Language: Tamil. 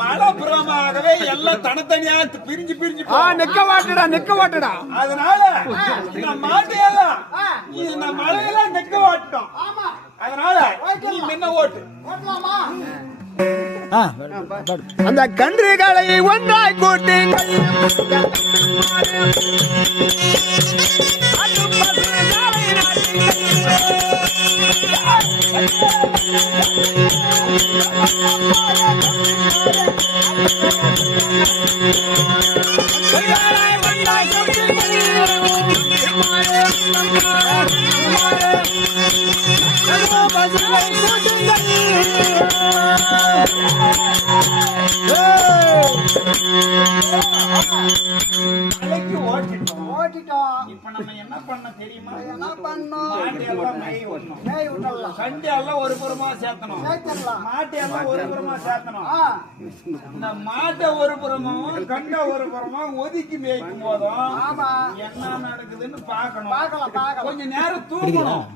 மலப்புறமாகவே எல்லாம் தனித்தனியா பிரிஞ்சு பிரிஞ்சு நிக்க மாட்டடா. அதனால இந்த மாட்டையெல்லாம் இந்த மலையெல்லாம் நிக்க மாட்டோம். அதனால முன்ன ஓட்டு அந்த கன்றுகளை ஒன்றாய் கூட்டுங்கள். இப்ப நம்ம என்ன பண்ண தெரியுமா? என்ன பண்ணோம்? கண்டி எல்லாம் ஒரு புறமா சேர்த்தணும், மாட்டு எல்லாம் ஒரு புறமா சேர்த்தணும். இந்த மாட்டை ஒரு புறமும் கண்ட ஒரு புறமும் ஒதுக்கி மேய்க்கும் போதும் என்ன நடக்குதுன்னு பாக்கணும். கொஞ்ச நேரம் தூங்கணும்.